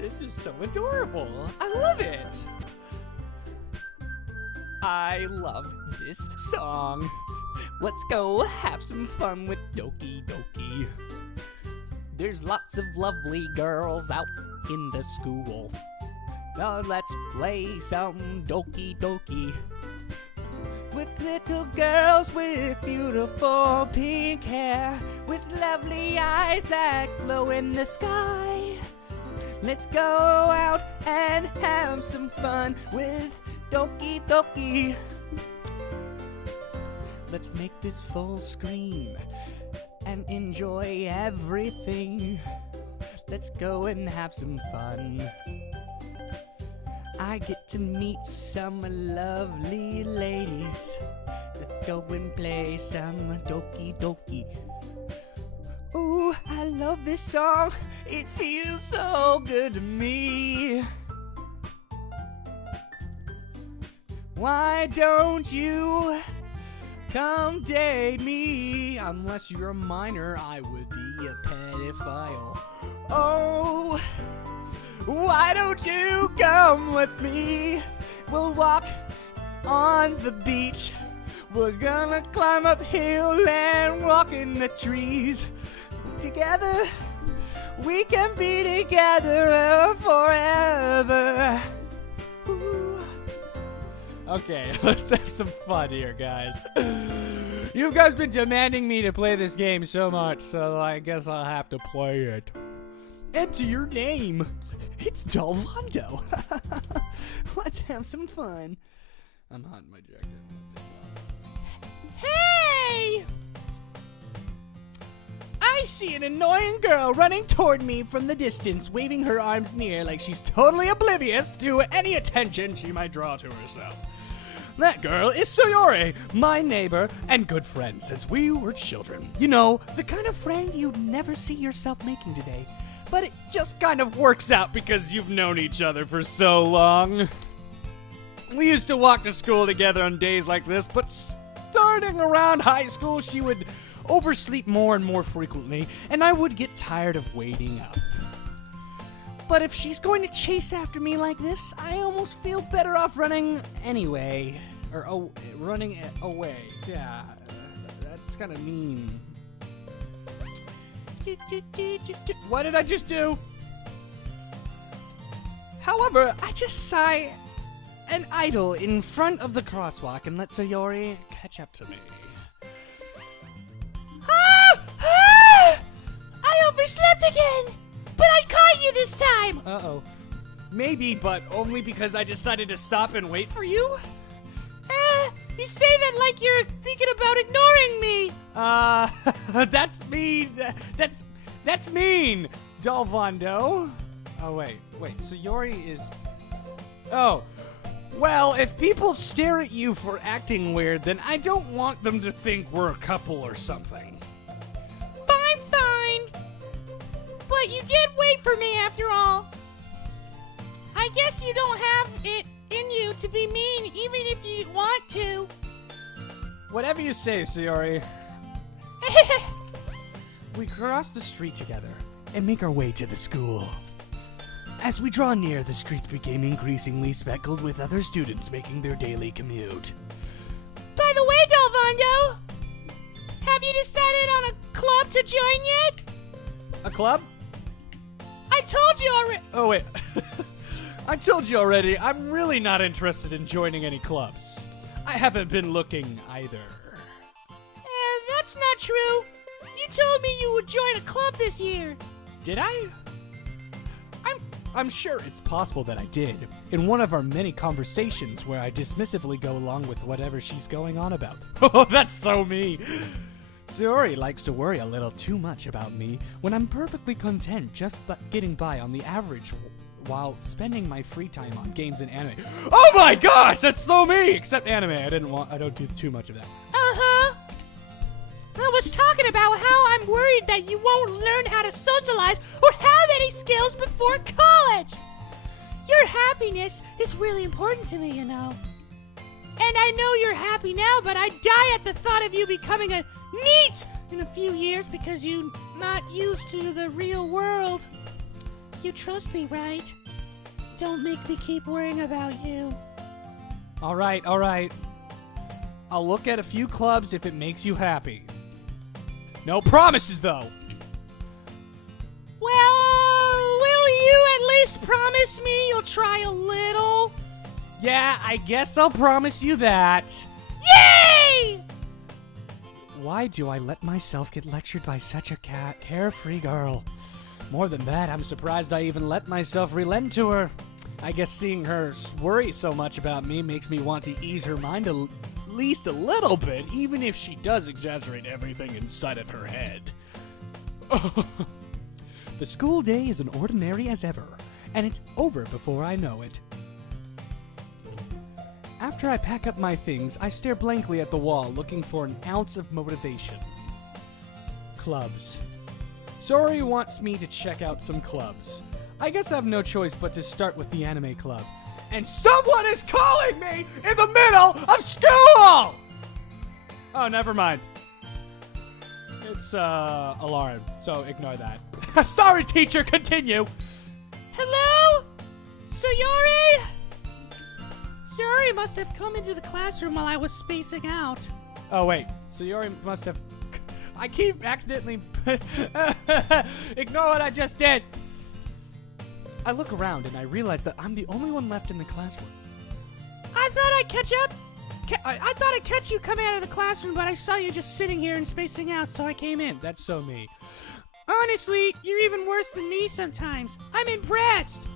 This is so adorable. I love it. I love this song. Let's go have some fun with Doki Doki. There's lots of lovely girls out in the school. Now let's play some Doki Doki. With little girls with beautiful pink hair, with lovely eyes that glow in the sky. Let's go out and have some fun with Doki Doki. Let's make this full screen and enjoy everything. Let's go and have some fun. I get to meet some lovely ladies. Let's go and play some Doki Doki. Ooh, I love this song. It feels so good to me. Why don't you come date me? Unless you're a minor, I would be a pedophile. Oh, why don't you come with me? We'll walk on the beach. We're gonna climb up hill and walk in the trees. Together, we can be together forever. Ooh. Okay, let's have some fun here, guys. You guys been demanding me to play this game so much, so I guess I'll have to play it. Enter your name. It's Dolvondo. Let's have some fun. I'm hot in my jacket. Hey! I see an annoying girl running toward me from the distance, waving her arms in the air like she's totally oblivious to any attention she might draw to herself. That girl is Sayori, my neighbor and good friend since we were children. You know, the kind of friend you'd never see yourself making today. But it just kind of works out because you've known each other for so long. We used to walk to school together on days like this, but starting around high school, she would oversleep more and more frequently, and I would get tired of waiting up. But if she's going to chase after me like this, I almost feel better off running anyway. Or running away. Yeah, that's kind of mean. What did I just do? However, I just sigh and idle in front of the crosswalk and let Sayori catch up to me. I overslept again! But I caught you this time! Uh-oh. Maybe, but only because I decided to stop and wait for you? You say that like you're thinking about ignoring me! That's mean. That's mean, Dolvondo. Oh, wait, Sayori is... Oh, well, if people stare at you for acting weird, then I don't want them to think we're a couple or something. Fine. But you did wait for me after all. I guess you don't have it in you to be mean even if you want to. Whatever you say, Sayori. We cross the street together and make our way to the school. As we draw near, the streets became increasingly speckled with other students making their daily commute. By the way, Dolvondo, have you decided on a club to join yet? A club? I told you already. Oh, wait. I told you already, I'm really not interested in joining any clubs. I haven't been looking either. That's not true. You told me you would join a club this year. Did I? I'm sure it's possible that I did, in one of our many conversations where I dismissively go along with whatever she's going on about. Oh, that's so me! Sayori likes to worry a little too much about me when I'm perfectly content just getting by on the average while spending my free time on games and anime. Oh my gosh, that's so me! Except anime, I don't do too much of that. Uh-huh. I was talking about how I'm worried that you won't learn how to socialize or have any skills before college. Your happiness is really important to me, you know. And I know you're happy now, but I die at the thought of you becoming a NEET in a few years because you're not used to the real world. You trust me, right? Don't make me keep worrying about you. All right. I'll look at a few clubs if it makes you happy. No promises, though. Well, will you at least promise me you'll try a little? Yeah, I guess I'll promise you that. Yay! Why do I let myself get lectured by such a carefree girl? More than that, I'm surprised I even let myself relent to her. I guess seeing her worry so much about me makes me want to ease her mind at least a little bit, even if she does exaggerate everything inside of her head. The school day is an ordinary as ever, and it's over before I know it. After I pack up my things, I stare blankly at the wall, looking for an ounce of motivation. Clubs. Sori wants me to check out some clubs. I guess I have no choice but to start with the anime club. And someone is calling me in the middle of school! Oh, never mind. It's, alarm, so ignore that. Sorry, teacher, continue! Hello? Sayori? Sayori must have come into the classroom while I was spacing out. Oh, wait. Sayori must have... I keep accidentally... Ignore what I just did! I look around and I realize that I'm the only one left in the classroom. I thought I'd catch up. I thought I'd catch you coming out of the classroom, but I saw you just sitting here and spacing out, so I came in. That's so me. Honestly, you're even worse than me sometimes. I'm impressed.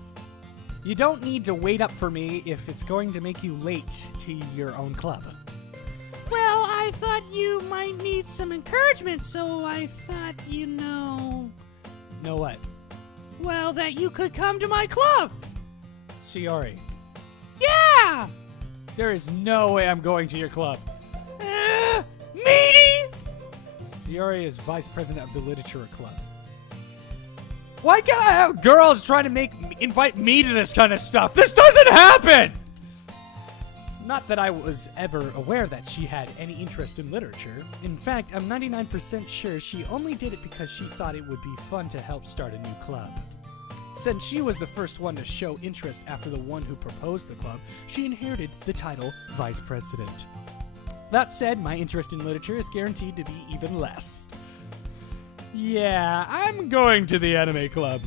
You don't need to wait up for me if it's going to make you late to your own club. Well, I thought you might need some encouragement, so I thought, Know what? well, that you could come to my club. Sayori, Yeah! there is no way I'm going to your club. Meaty! Sayori is vice president of the literature club. Why can't I have girls trying to invite me to this kind of stuff? This doesn't happen! Not that I was ever aware that she had any interest in literature. In fact, I'm 99% sure she only did it because she thought it would be fun to help start a new club. Since she was the first one to show interest after the one who proposed the club, she inherited the title Vice President. That said, my interest in literature is guaranteed to be even less. Yeah, I'm going to the anime club.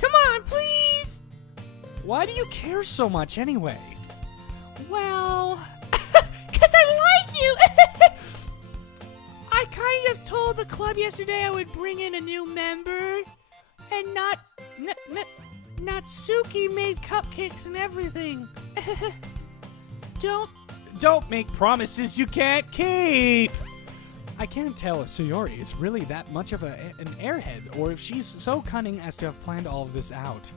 Come on, please! Why do you care so much anyway? Well, 'cause I like you! I kind of told the club yesterday I would bring in a new member, and Natsuki made cupcakes and everything. Don't make promises you can't keep! I can't tell if Sayori is really that much of an airhead, or if she's so cunning as to have planned all of this out.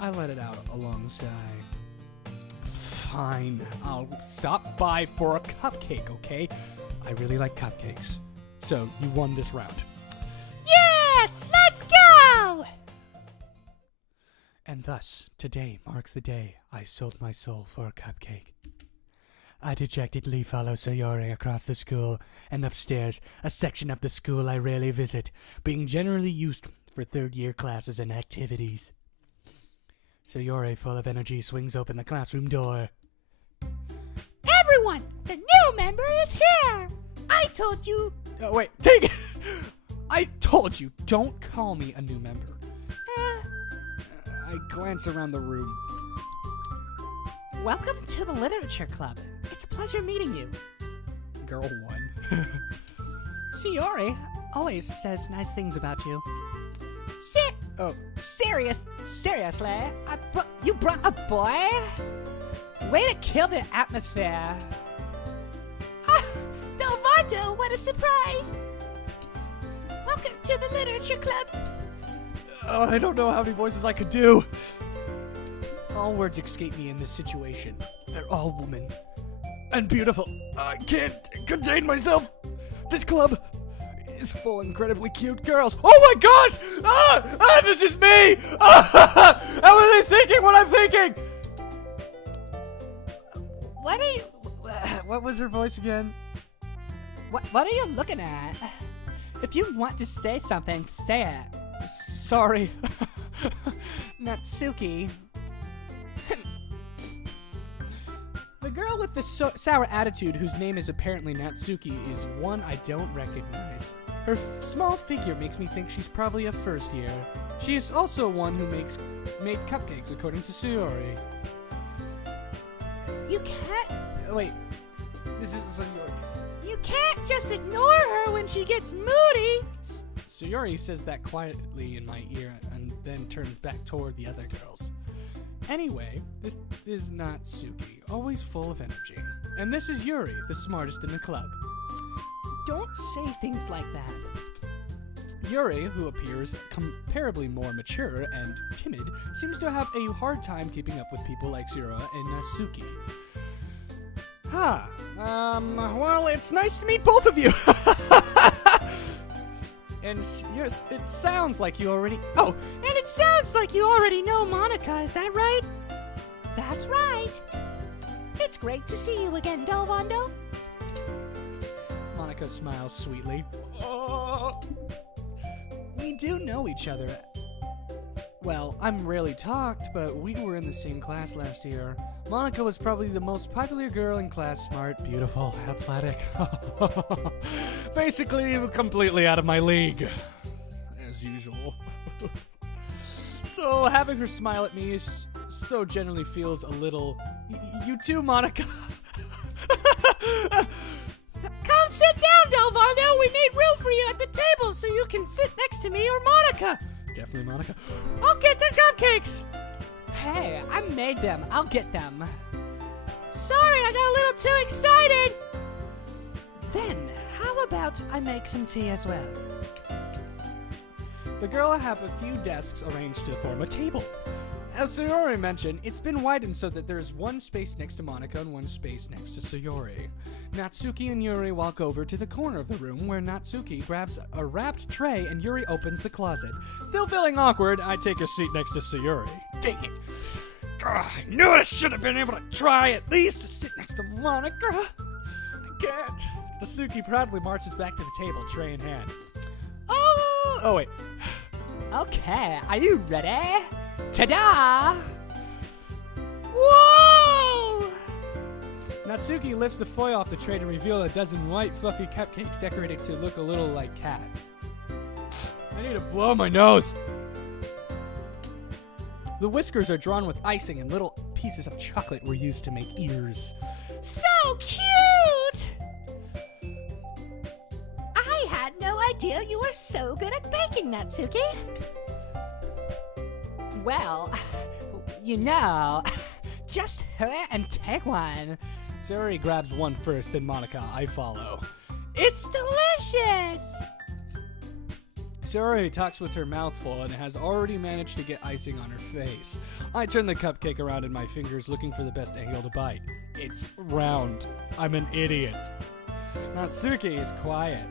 I let it out a long sigh. Fine, I'll stop by for a cupcake, okay? I really like cupcakes. So, you won this round. Yes! Let's go! And thus, today marks the day I sold my soul for a cupcake. I dejectedly follow Sayori across the school and upstairs, a section of the school I rarely visit, being generally used for third-year classes and activities. Sayori, full of energy, swings open the classroom door. Everyone, the new member is here! I told you... Oh, wait, take it! I told you, don't call me a new member. I glance around the room. Welcome to the Literature Club. It's a pleasure meeting you. Girl 1. Sayori always says nice things about you. Seriously? You brought a boy? Way to kill the atmosphere. Dolvondo, what a surprise! Welcome to the Literature Club. Oh, I don't know how many voices I could do. All words escape me in this situation. They're all women. And beautiful. I can't contain myself. This club is full of incredibly cute girls. Oh my gosh! This is me! How are they thinking what I'm thinking? What are you... What was her voice again? What are you looking at? If you want to say something, say it. Sorry. Natsuki. The girl with the sour attitude, whose name is apparently Natsuki, is one I don't recognize. Her small figure makes me think she's probably a first year. She is also one who made cupcakes, according to Sayori. You can't... Wait, this isn't Sayori. You can't just ignore her when she gets moody. Sayori says that quietly in my ear and then turns back toward the other girls. Anyway, this is Natsuki, always full of energy. And this is Yuri, the smartest in the club. Don't say things like that. Yuri, who appears comparably more mature and timid, seems to have a hard time keeping up with people like Zura and Natsuki. Well, it's nice to meet both of you. And yes, it sounds like you already... Oh, and it sounds like you already know Monica, is that right? That's right. It's great to see you again, Dolvondo. Monica smiles sweetly. We do know each other. Well, I'm rarely talked, but we were in the same class last year. Monica was probably the most popular girl in class, smart, beautiful, athletic. Basically, completely out of my league. As usual. So, having her smile at me so generally feels a little... You too, Monica. Come sit down, Dolvondo. We made room for you at the table so you can sit next to me or Monica. Definitely Monica. I'll get the cupcakes. Hey, I made them. I'll get them. Sorry, I got a little too excited. Then, how about I make some tea as well? The girl have a few desks arranged to form a table. As Sayori mentioned, it's been widened so that there's one space next to Monica and one space next to Sayori. Natsuki and Yuri walk over to the corner of the room where Natsuki grabs a wrapped tray and Yuri opens the closet. Still feeling awkward, I take a seat next to Sayori. Dang it. I knew I should have been able to try at least to sit next to Monica. I can't. Natsuki proudly marches back to the table, tray in hand. Oh wait. Okay, are you ready? Ta-da! Whoa! Natsuki lifts the foil off the tray to reveal a dozen white, fluffy cupcakes decorated to look a little like cats. I need to blow my nose. The whiskers are drawn with icing and little pieces of chocolate were used to make ears. So cute! I had no idea you were so good at baking, Natsuki. Well, you know, just hurry and take one. Sayori grabs one first, then Monica. I follow. It's delicious! Sayori talks with her mouth full and has already managed to get icing on her face. I turn the cupcake around in my fingers, looking for the best angle to bite. It's round. I'm an idiot. Natsuki is quiet.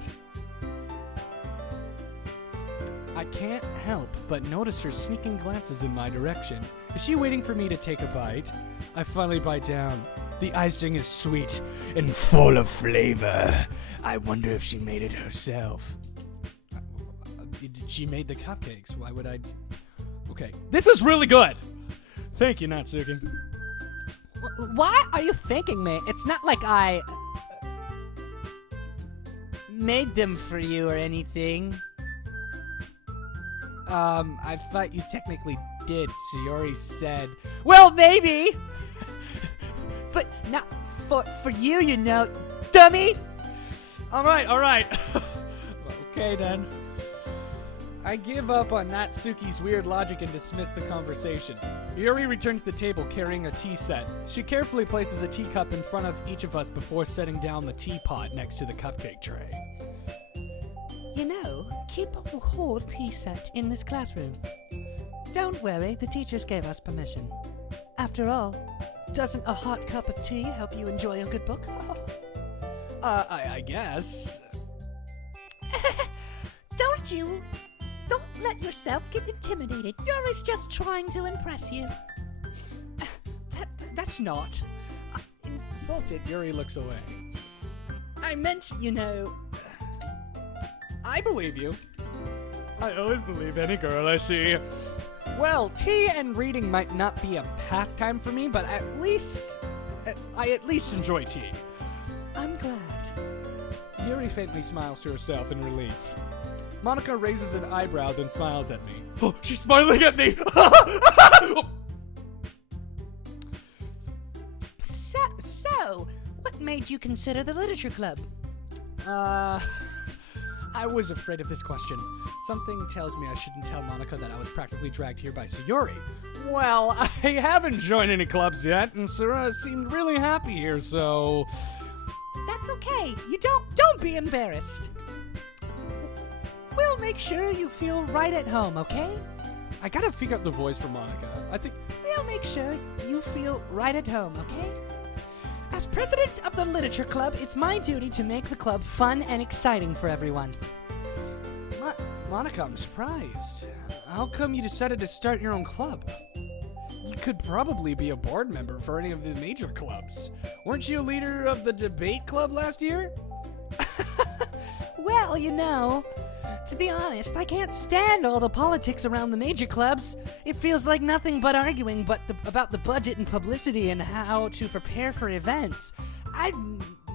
I can't help but notice her sneaking glances in my direction. Is she waiting for me to take a bite? I finally bite down. The icing is sweet and full of flavor. I wonder if she made it herself. She made the cupcakes. Why would I? Okay. This is really good. Thank you, Natsuki. Why are you thanking me? It's not like I made them for you or anything. I thought you technically did. Sayori said, well, maybe. But not for you, you know, dummy. All right. Okay, then. I give up on Natsuki's weird logic and dismiss the conversation. Yuri returns to the table carrying a tea set. She carefully places a teacup in front of each of us before setting down the teapot next to the cupcake tray. You know, keep a whole tea set in this classroom. Don't worry, the teachers gave us permission. After all, doesn't a hot cup of tea help you enjoy a good book? I guess. Don't let yourself get intimidated. Yuri's just trying to impress you. That's not. Insulted, Yuri looks away. I meant, you know, I believe you. I always believe any girl I see. Well, tea and reading might not be a pastime for me, but I at least enjoy tea. I'm glad. Yuri faintly smiles to herself in relief. Monica raises an eyebrow, then smiles at me. Oh, she's smiling at me! So, what made you consider the literature club? I was afraid of this question. Something tells me I shouldn't tell Monica that I was practically dragged here by Sayuri. Well, I haven't joined any clubs yet, and Sarah seemed really happy here, so... That's okay. You don't be embarrassed. We'll make sure you feel right at home, okay? I gotta figure out the voice for Monica. I think... We'll make sure you feel right at home, okay? As president of the literature club, it's my duty to make the club fun and exciting for everyone. Monica, I'm surprised. How come you decided to start your own club? You could probably be a board member for any of the major clubs. Weren't you a leader of the debate club last year? Well, you know, to be honest, I can't stand all the politics around the major clubs. It feels like nothing but arguing about the budget and publicity and how to prepare for events. I'd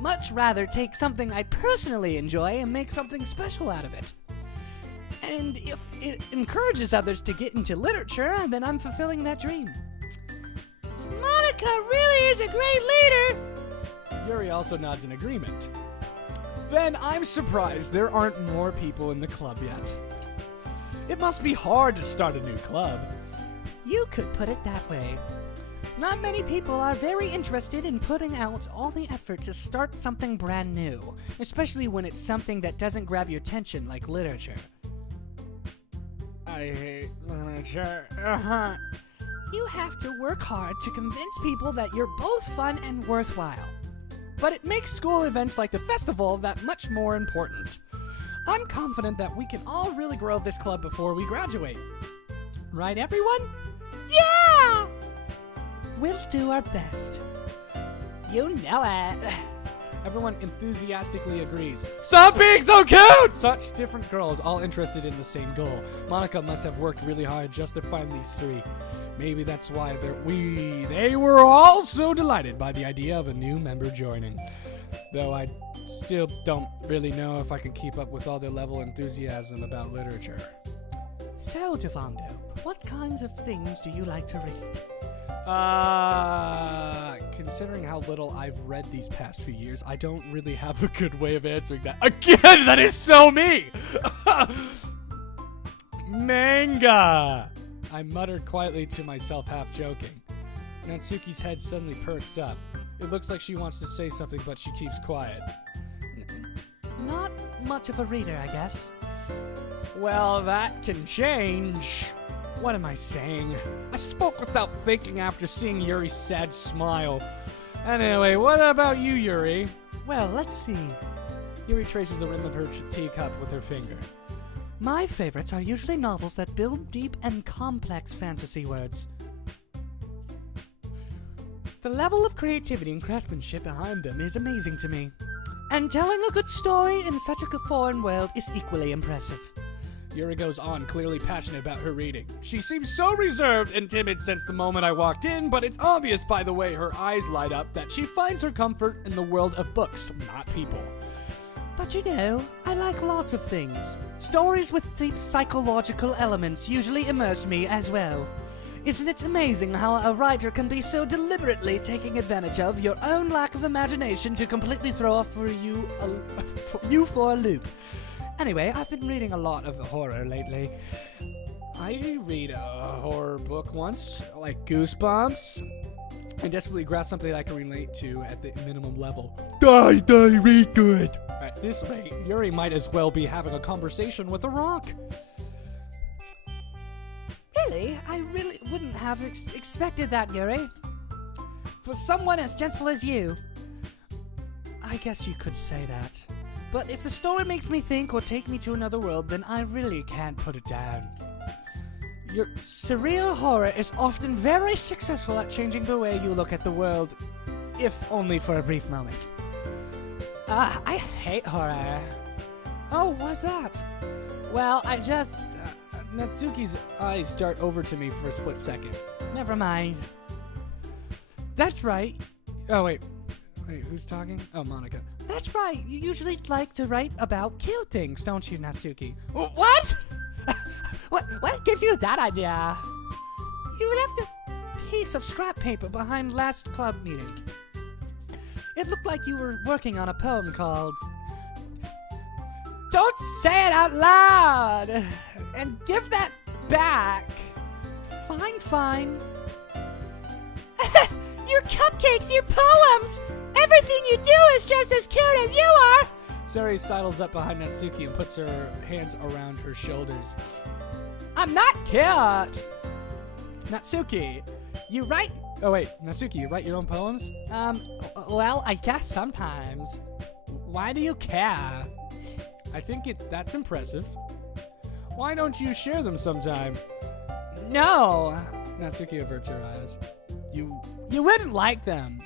much rather take something I personally enjoy and make something special out of it. And if it encourages others to get into literature, then I'm fulfilling that dream. Monica really is a great leader. Yuri also nods in agreement. Then I'm surprised there aren't more people in the club yet. It must be hard to start a new club. You could put it that way. Not many people are very interested in putting out all the effort to start something brand new, especially when it's something that doesn't grab your attention like literature. I hate literature. You have to work hard to convince people that you're both fun and worthwhile. But it makes school events like the festival that much more important. I'm confident that we can all really grow this club before we graduate. Right, everyone? Yeah! We'll do our best. You know it. Everyone enthusiastically agrees. Stop being so cute! Such different girls, all interested in the same goal. Monica must have worked really hard just to find these three. Maybe that's why they were all so delighted by the idea of a new member joining. Though I still don't really know if I can keep up with all their level of enthusiasm about literature. So, Dolvondo, what kinds of things do you like to read? Considering how little I've read these past few years, I don't really have a good way of answering that. Again, that is so me! Manga! I muttered quietly to myself, half joking. Natsuki's head suddenly perks up. It looks like she wants to say something, but she keeps quiet. Not much of a reader, I guess. Well, that can change. What am I saying? I spoke without thinking after seeing Yuri's sad smile. Anyway, what about you, Yuri? Well, let's see. Yuri traces the rim of her teacup with her finger. My favorites are usually novels that build deep and complex fantasy worlds. The level of creativity and craftsmanship behind them is amazing to me. And telling a good story in such a foreign world is equally impressive. Yuri goes on, clearly passionate about her reading. She seems so reserved and timid since the moment I walked in, but it's obvious by the way her eyes light up that she finds her comfort in the world of books, not people. But you know, I like lots of things. Stories with deep psychological elements usually immerse me as well. Isn't it amazing how a writer can be so deliberately taking advantage of your own lack of imagination to completely throw off for you for a loop? Anyway, I've been reading a lot of horror lately. I read a horror book once, like Goosebumps. I desperately grasp something I can relate to at the minimum level. Die, read good! At this rate, Yuri might as well be having a conversation with a rock. Really? I really wouldn't have expected that, Yuri. For someone as gentle as you. I guess you could say that. But if the story makes me think or take me to another world, then I really can't put it down. Your surreal horror is often very successful at changing the way you look at the world, if only for a brief moment. I hate horror. Oh, what's that? Well, I just... Natsuki's eyes dart over to me for a split second. Never mind. That's right. Oh, wait. Wait, who's talking? Oh, Monica. That's right. You usually like to write about cute things, don't you, Natsuki? What? What gives you that idea? You left a piece of scrap paper behind last club meeting. It looked like you were working on a poem called... Don't say it out loud! And give that back! Fine. Your cupcakes, your poems! Everything you do is just as cute as you are! Sari sidles up behind Natsuki and puts her hands around her shoulders. I'm not cute! Natsuki, you write... Oh wait, Natsuki, you write your own poems? Well, I guess sometimes. Why do you care? I think that's impressive. Why don't you share them sometime? No! Natsuki averts her eyes. You wouldn't like them.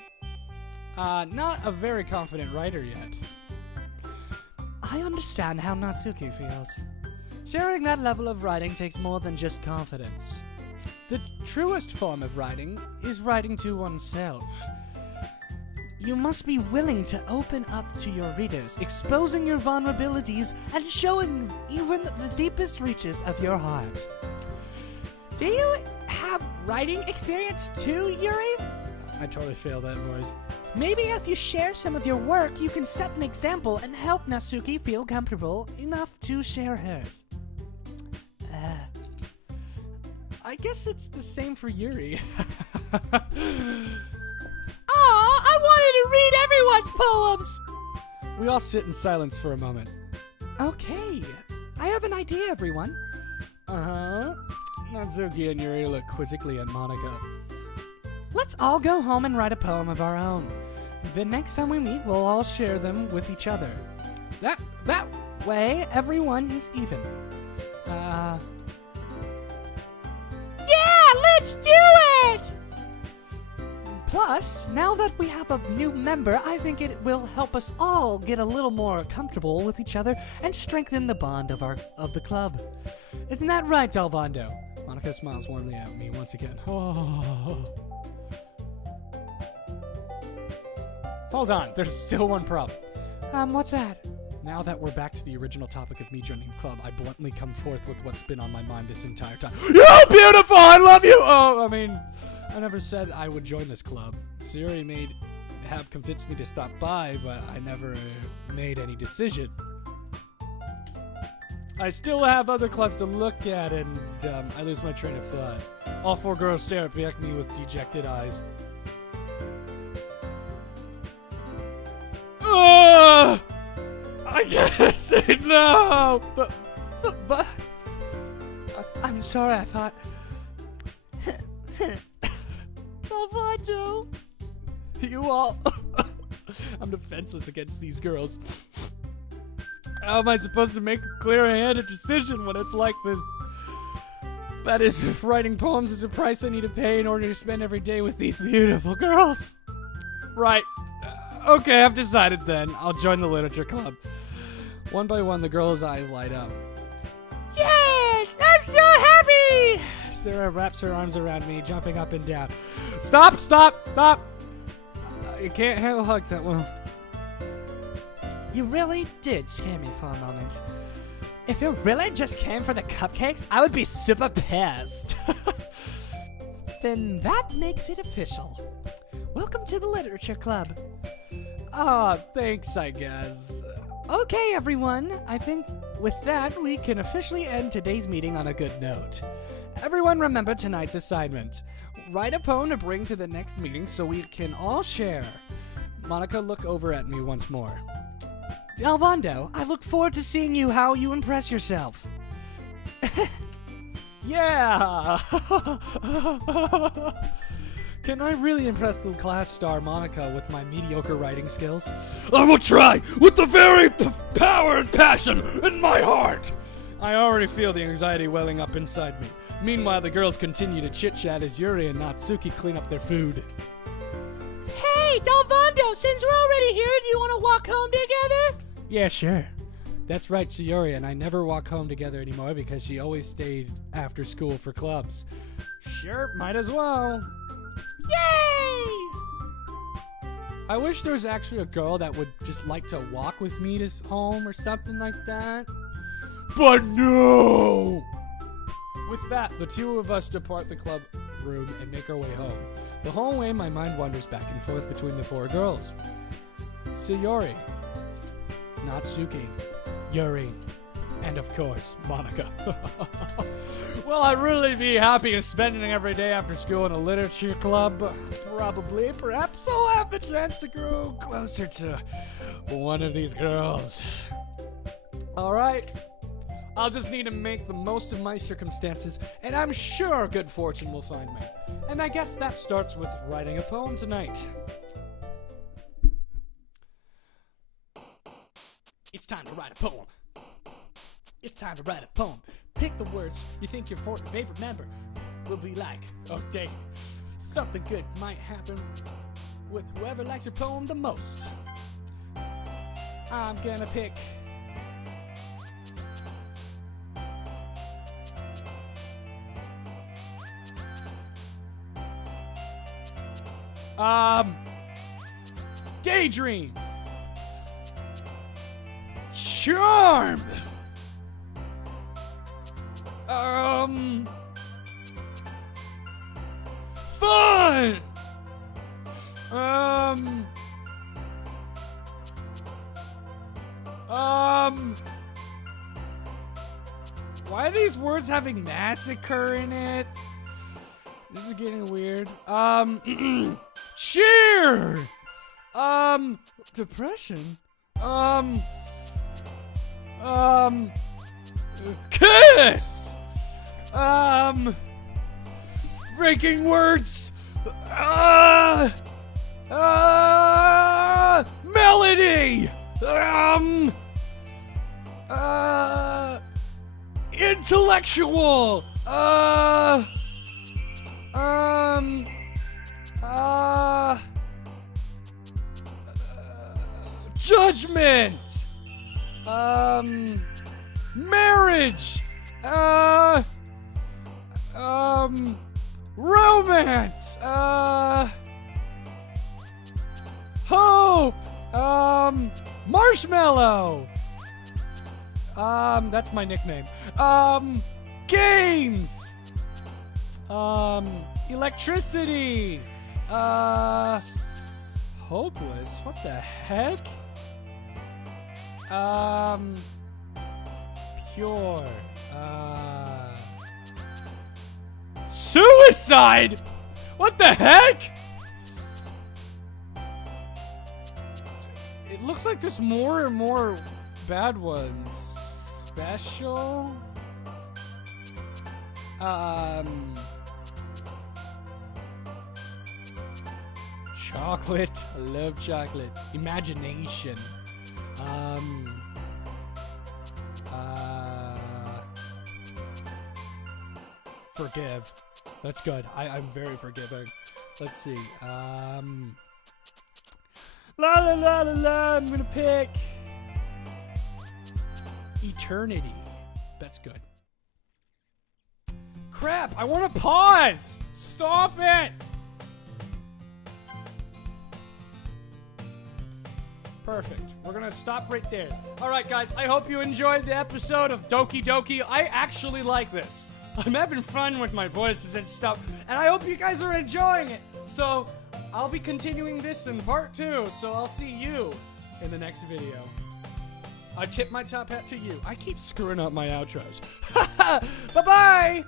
Not a very confident writer yet. I understand how Natsuki feels. Sharing that level of writing takes more than just confidence. The truest form of writing is writing to oneself. You must be willing to open up to your readers, exposing your vulnerabilities and showing even the deepest reaches of your heart. Do you have writing experience too, Yuri? I totally failed that voice. Maybe if you share some of your work, you can set an example and help Natsuki feel comfortable enough to share hers. I guess it's the same for Yuri. Aw, I wanted to read everyone's poems! We all sit in silence for a moment. Okay, I have an idea, everyone. Uh-huh. Natsuki and Yuri look quizzically at Monica. Let's all go home and write a poem of our own. The next time we meet, we'll all share them with each other. That way, everyone is even. Yeah, let's do it! Plus, now that we have a new member, I think it will help us all get a little more comfortable with each other and strengthen the bond of the club. Isn't that right, Dolvondo? Monica smiles warmly at me once again. Oh. Hold on, there's still one problem. What's that? Now that we're back to the original topic of me joining the club, I bluntly come forth with what's been on my mind this entire time. You're beautiful! I love you! Oh, I mean, I never said I would join this club. Siri have convinced me to stop by, but I never made any decision. I still have other clubs to look at, and I lose my train of thought. All four girls stare at me with dejected eyes. I gotta say no, but I'm sorry. I thought. Dolvondo. You all. I'm defenseless against these girls. How am I supposed to make a clear-handed decision when it's like this? That is, if writing poems is a price I need to pay in order to spend every day with these beautiful girls. Right. Okay, I've decided then. I'll join the literature club. One by one, the girls' eyes light up. Yes! I'm so happy! Sarah wraps her arms around me, jumping up and down. Stop! You can't handle hugs that well. You really did scare me for a moment. If you really just came for the cupcakes, I would be super pissed. Then that makes it official. Welcome to the literature club. Ah, thanks, I guess. Okay, everyone. I think with that, we can officially end today's meeting on a good note. Everyone remember tonight's assignment. Write a poem to bring to the next meeting so we can all share. Monica, look over at me once more. Dolvondo, I look forward to seeing how you impress yourself. Yeah! Can I really impress the class star Monica with my mediocre writing skills? I will try with the very power and passion in my heart! I already feel the anxiety welling up inside me. Meanwhile, the girls continue to chit-chat as Yuri and Natsuki clean up their food. Hey, Dolvondo, since we're already here, do you want to walk home together? Yeah, sure. That's right, Sayori and I never walk home together anymore because she always stayed after school for clubs. Sure, might as well. Yay! I wish there was actually a girl that would just like to walk with me to home or something like that. But no! With that, the two of us depart the club room and make our way home. The whole way, my mind wanders back and forth between the four girls. Sayori, Natsuki, Yuri, and of course, Monica. Well, I'd really be happy in spending every day after school in a literature club. Probably, perhaps I'll have the chance to grow closer to one of these girls. Alright, I'll just need to make the most of my circumstances, and I'm sure good fortune will find me. And I guess that starts with writing a poem tonight. It's time to write a poem. It's time to write a poem. Pick the words you think your favorite member will be like. Oh, dang. Something good might happen with whoever likes your poem the most. I'm gonna pick... Daydream. Charm. Fun. Why are these words having massacre in it? This is getting weird. Cheer! Depression? Kiss! Breaking words! Melody! Intellectual! Judgment! Marriage! Romance! Hope! Marshmallow! That's my nickname. Games! Electricity! Hopeless? What the heck? Pure. Suicide? What the heck? It looks like there's more and more bad ones. Special? Chocolate. I love chocolate. Imagination. Forgive. That's good. I'm very forgiving. Let's see. La la la la la. I'm gonna pick eternity. That's good. Crap! I want to pause. Stop it. Perfect. We're gonna stop right there. Alright guys, I hope you enjoyed the episode of Doki Doki. I actually like this. I'm having fun with my voices and stuff, and I hope you guys are enjoying it. So, I'll be continuing this in part 2, so I'll see you in the next video. I tip my top hat to you. I keep screwing up my outros. Bye-bye!